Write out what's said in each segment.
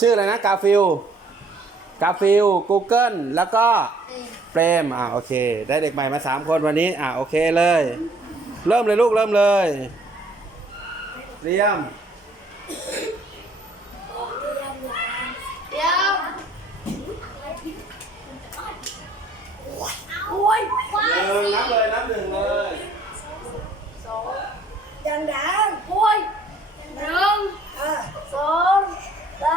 ชื่ออะไรนะกาฟิลกาฟิล Google แล้วก็เปรมอ่าโอเค ได้เด็กใหม่มาสามคนวันนี้ อ่าโอเคเลย เริ่มเลยลูกเริ่มเลยเตรียมเดี๋ยวโอ้ยหนึ่งนับเลยนับหนึ่งเลย ดังดังโอ้ยหนึ่งสองสามจะดีไหม ตั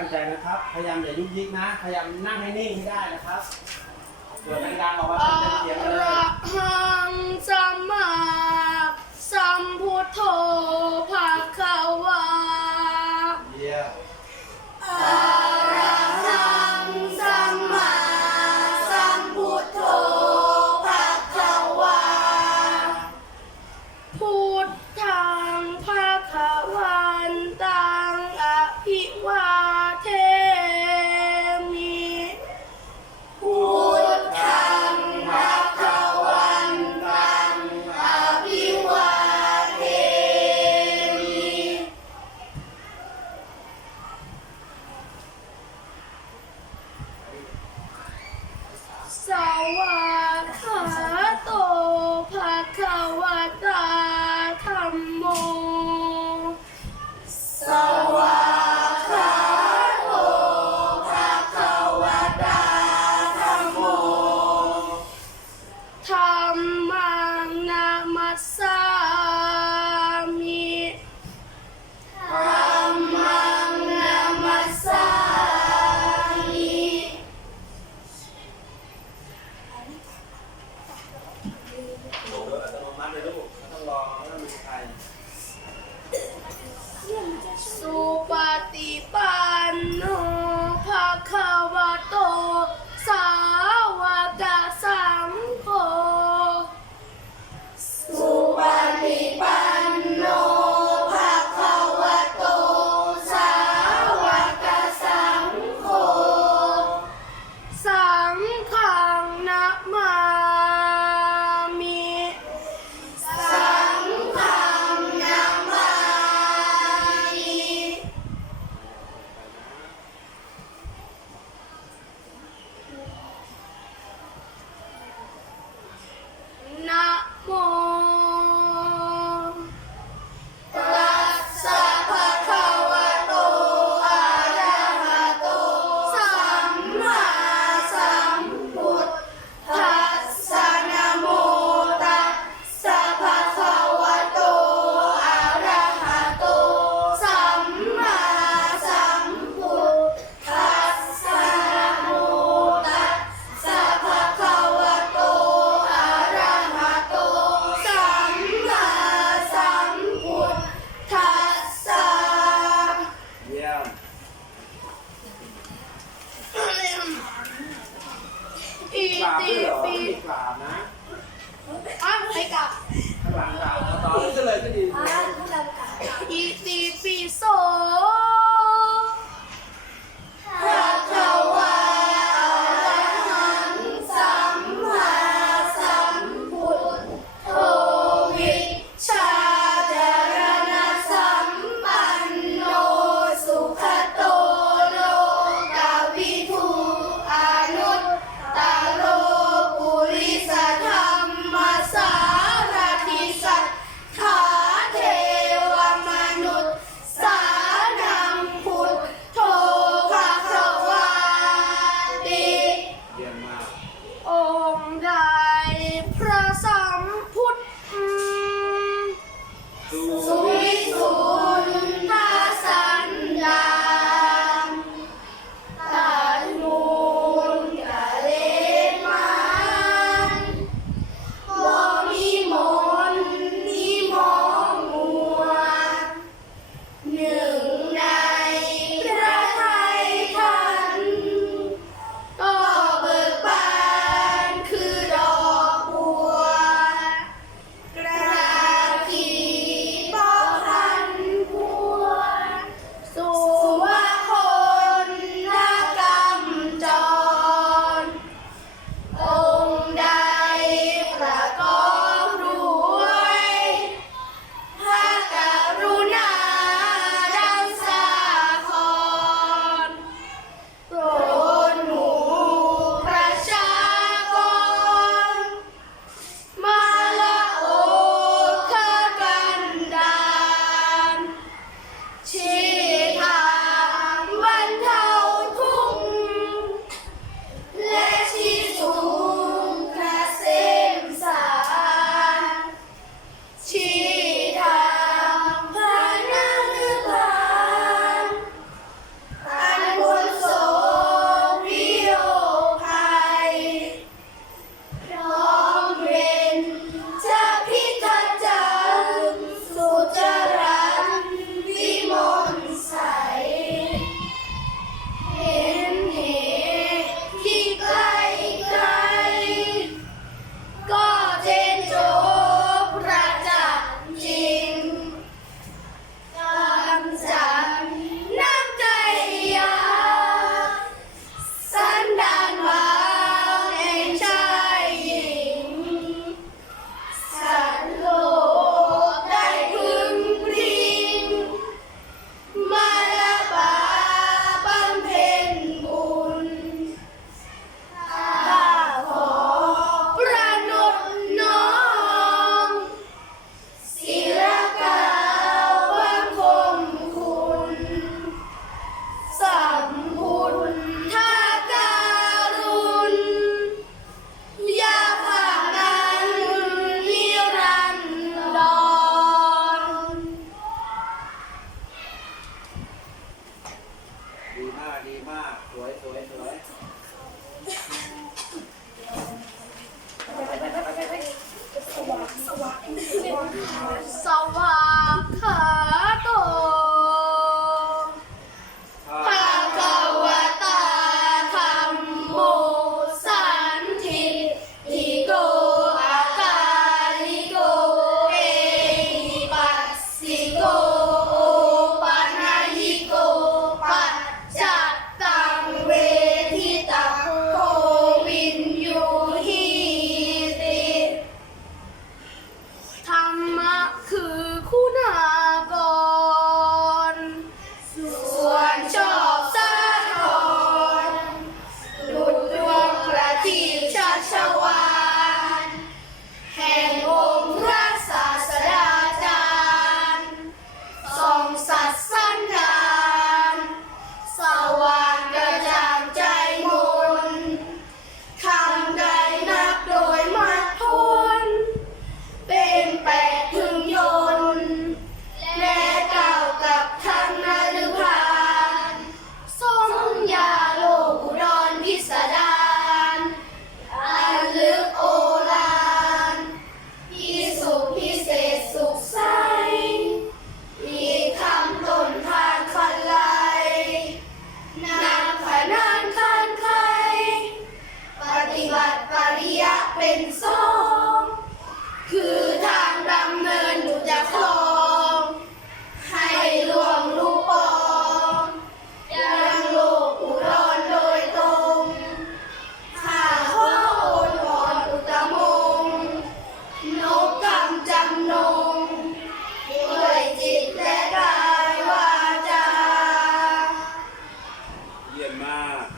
้งใจนะครับ พยายามอย่ายุกยิกนะ พยายามนั่งให้นิ่งให้ได้นะครับเกิดดังๆออกมาเป็นเสียงเลย หังสัมมาสัมพุทโธภะ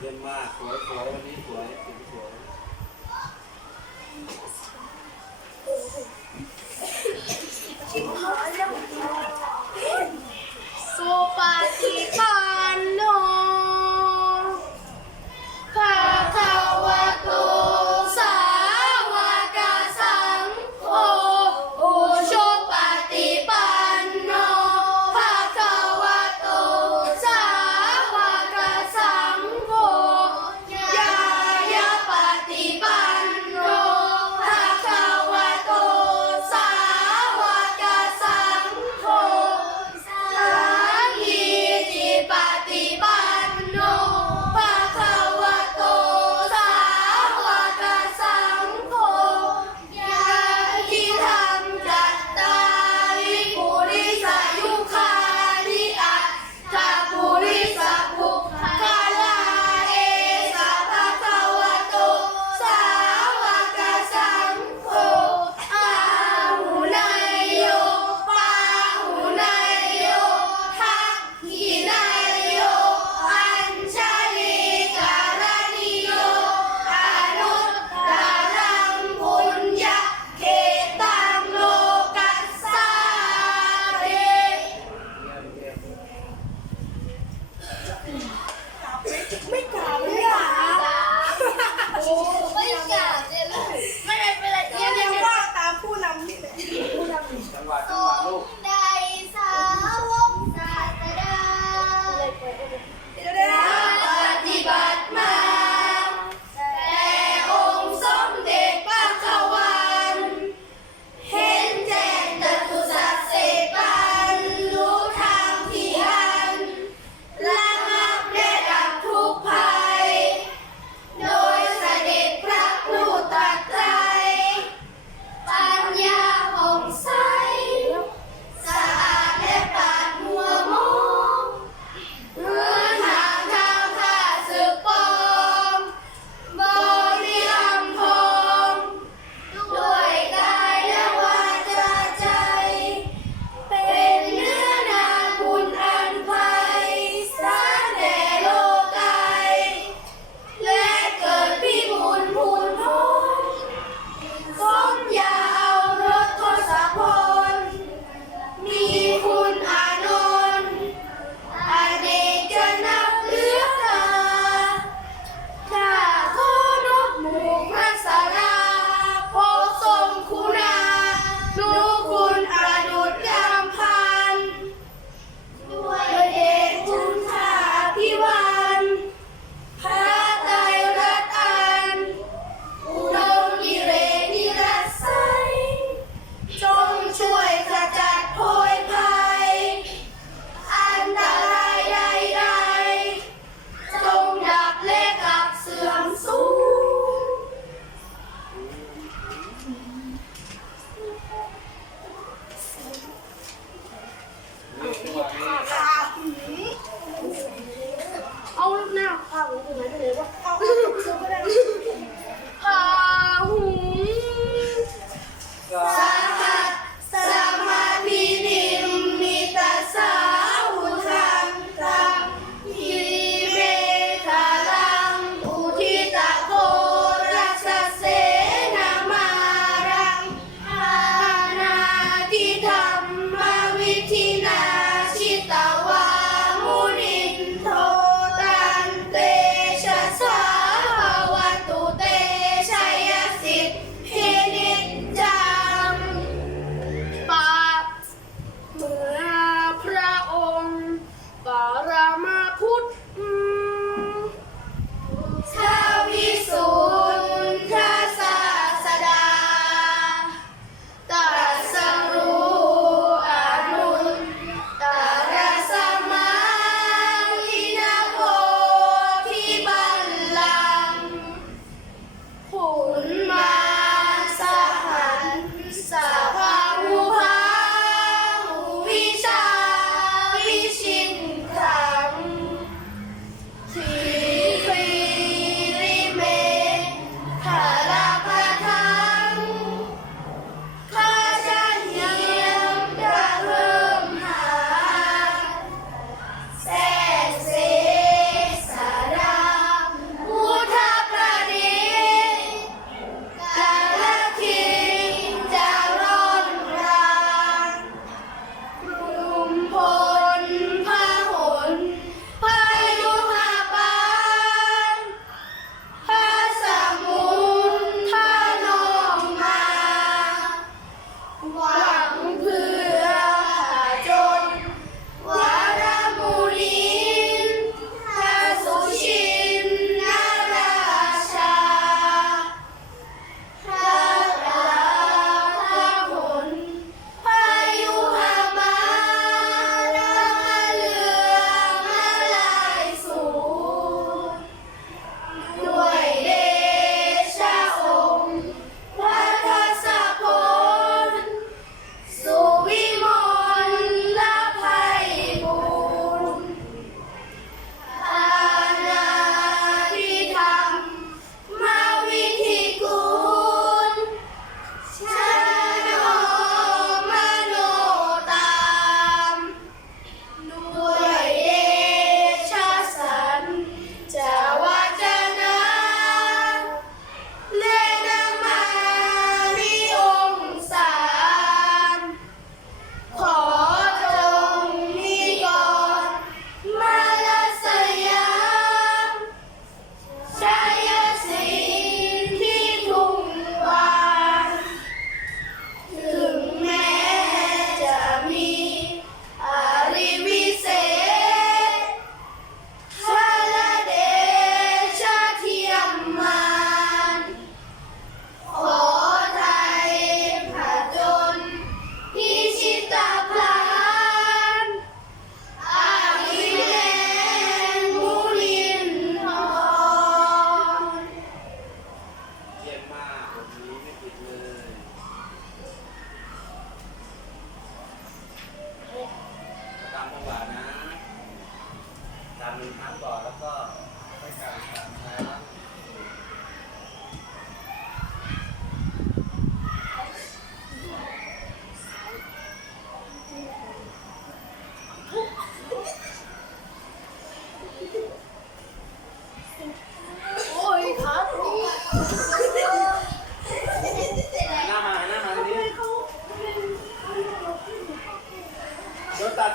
เยี่ยมมาก สวยสวยวันนี้สวยสวยสวย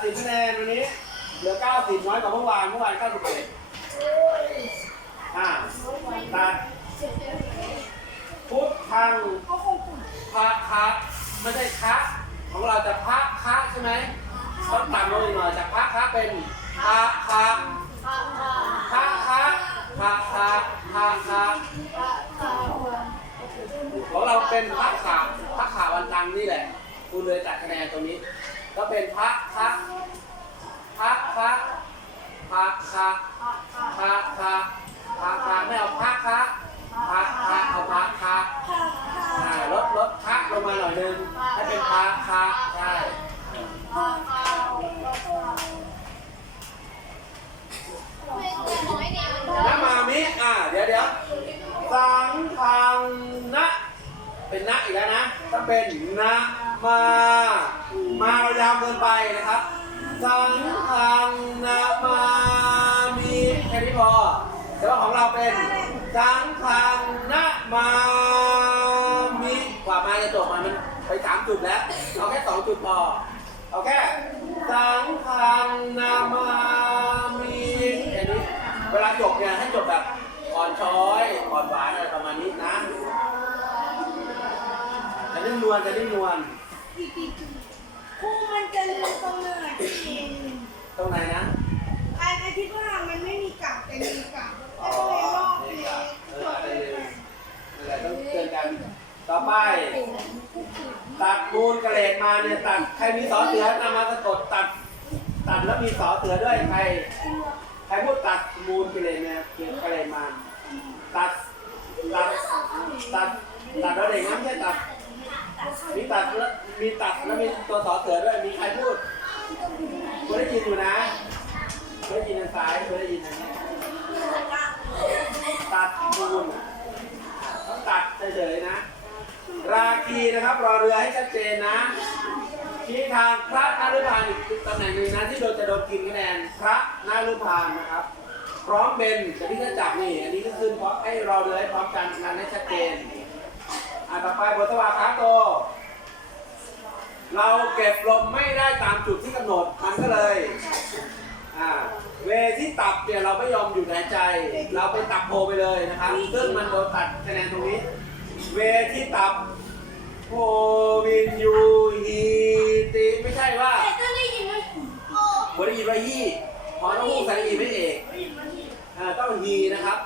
สิบคะแนนวันนี้ เหลือ90น้อยกว่าเมื่อวานเมื่อวาน91อ่าตัดพุทธังพระคะไม่ใช่คะของเราจะพระคะใช่ไหมต้องต่ำลงอีกหน่อยจากพระคะเป็นพระคะพระคะพระคะพระคะของเราเป็นพระขาพระขาวันตังนี่แหละ คุณเลยจัดคะแนนตรงนี้ ก็เป็นพระคะพระคะพระคะพระคะพระคะไม่เอาพระคะพระคะเอาพระคะอ่ลดลดคะลงมาหน่อยนึงให้เป็นพระคะใช่นะมามิอ่าเดี๋ยวเดี๋ยวสังคังนะ เป็นนะอีกแล้วนะต้องเป็นนะมา มาเรายาวเกินไปนะครับ สังคังนะมามีแค่นี้พอแต่ว่าของเราเป็นสังคังนะมามีกว่ามาจะจบมามันไปสามจุดแล้ว เอาแค่สองจุดพอ เอาแค่สังคังนามามีแค่นี้เวลาจบเนี่ยให้จบแบบอ่อนช้อยอ่อนหวานอะไรประมาณนี้นะจะนิ่มนวลจะนิ่มนวล ครูมันจะลืมตรงไหนตรงไหนนะ ไอ้ไอ้ที่ว่ามันไม่มีกลับแต่มีกลับอ๋อก็เลยลอกเลยครับเอะไรลืมอะต้องเตือนกัน ต่อไป ตัดมูลกระเหลกมาเนี่ยตัดใครมีสอเสือนำมาสะกดตัด ตัดแล้วมีสอเสือด้วยใครใครพูดตัดมูลกระเหลกเนี่ยเขียนกระเหลกมาตัดตัดตัดตัดแล้วเด็กนะไม่ใช่ตัดมีตัดแล้ว มีตัดแล้วมีตัวสอเสือด้วย มีใครพูดคุณได้ยินอยู่นะคุณได้ยินทางซ้ายคุณได้ยินทางนี้ตัดมูลต้องตัดเฉยๆนะ ราคีนะครับ รอเรือให้ชัดเจนนะชี้ทางพระนารุพานอีกตำแหน่งหนึ่งนะที่โดนจะโดนกินคะแนนพระนารุพานนะครับพร้อมเป็นแต่ที่จะจับนี่อันนี้ก็ขึ้นเพราะให้รอเรือให้พร้อมกันงานให้ชัดเจนอ่าต่อไปบทสวาขาโต เราเก็บลมไม่ได้ตามจุดที่กำหนดมันก็เลยอ่าเวที่ตับเนี่ยเราไม่ยอมหยุดหายใจ เราไปตับโพไปเลยนะครับซึ่งมันโดนตัดคะแนนตรงนี้ เวที่ตับโพวินยูฮีติไม่ใช่ว่าก็ได้ยินว่าโอ้ผมได้ยินว่ายี่พอต้องพูดใส่อีไม่เอกอ่าต้องฮีนะครับ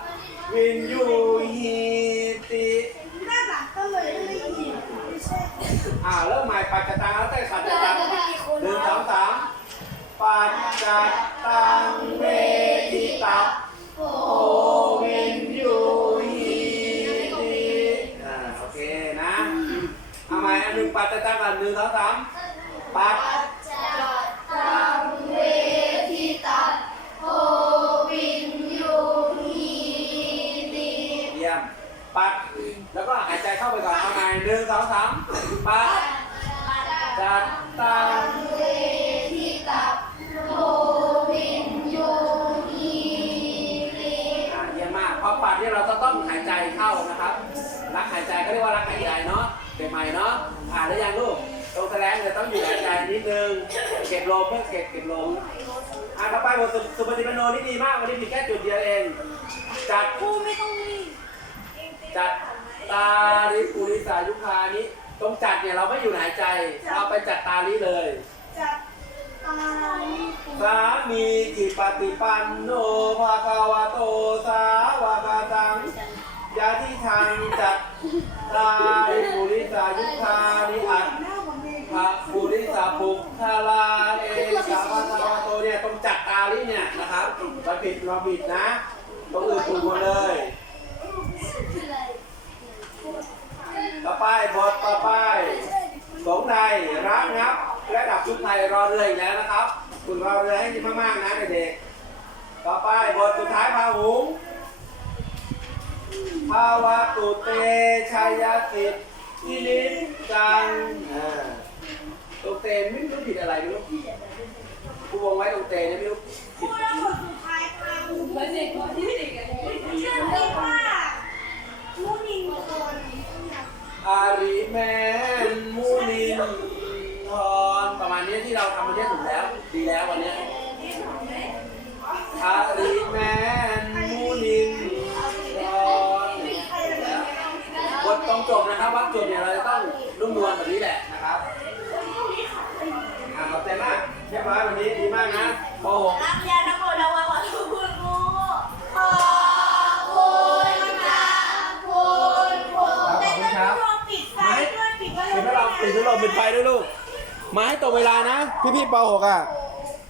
วินยูฮีติ หน้าหลังก็เลยได้ยินไม่ใช่ อ่าเริ่มใหม่ปัจจตังแล้วแต่ขัดจตังหนึ่งสองสามปัจจตังเวทิตาโอวินยูฮีติอ่าโอเคนะเอาใหม่อันหนึ่งปัจจตังกันหนึ่งสองสามปัจ นึ่งสองสามปัดจัดตังเวทิตัดโพวินยูฮีติอ่าเยี่ยมมาก เพราะปัดที่เราจะต้องหายใจเข้านะครับ รักหายใจก็เรียกว่ารักหายใจเนาะเด็กใหม่เนาะอ่านได้ยังลูกตรงแสดงเลยต้องอยู่หายใจนิดนึง เก็บลมเพื่อเก็บเก็บลมอ่าต่อไปบทสุสุปฏิปันโนนี่ดีมากวันนี้มีแค่จุดเดียวเอง จัดครูไม่ต้องรีบจัด ตาลิปุริสายุคานี้ตรงจัดเนี่ยเราไม่อยู่หายใจ เราไปจัดตาลิเลย จัดตาลีสามีจิปฏิปันโนภาคาวะโตสาวกตังยาที่ทางจัดตาลิปุริสายุคานิอัตหน้าผมเองพระปุริสาปุกทาลาเอสาภาคาวะโตเนี่ยต้องจัดตาลิเนี่ยนะครับเราผิดเราผิดนะตรงอื่นถูกหมดเลย ต่อไปบทต่อไป สงใดรักงับและดับชุดไทยรอเรืออีกแล้วนะครับ คุณรอเรือให้ดีมากๆนะเด็กๆต่อไปบทสุดท้ายพาหุงภาวะตุเตชายสิทธิ์ิลิจังตุเตไม่รู้ผิดอะไรไม่รู้ครูวงไว้ตุเตเนี่ยไม่รู้ผิดมันเด็กคนที่เด็กอะชื่อเรียกว่ามุนินคน อาริแมนมูนินทอนประมาณนี้ที่เราทำวันนี้ถูกแล้ว ดีแล้ววันนี้อาริแมนมูนินทอนบทต้องจบนะครับวักจบเนี่ยเราจะต้องนุ่มนวลแบบนี้แหละนะครับอ่าขอบใจมากเรียบร้อยวันนี้ดีมากนะป .6 ลมปิดพลมปิดไฟด้วยลูก มาให้ตรงเวลานะ พี่ๆป .6 อะ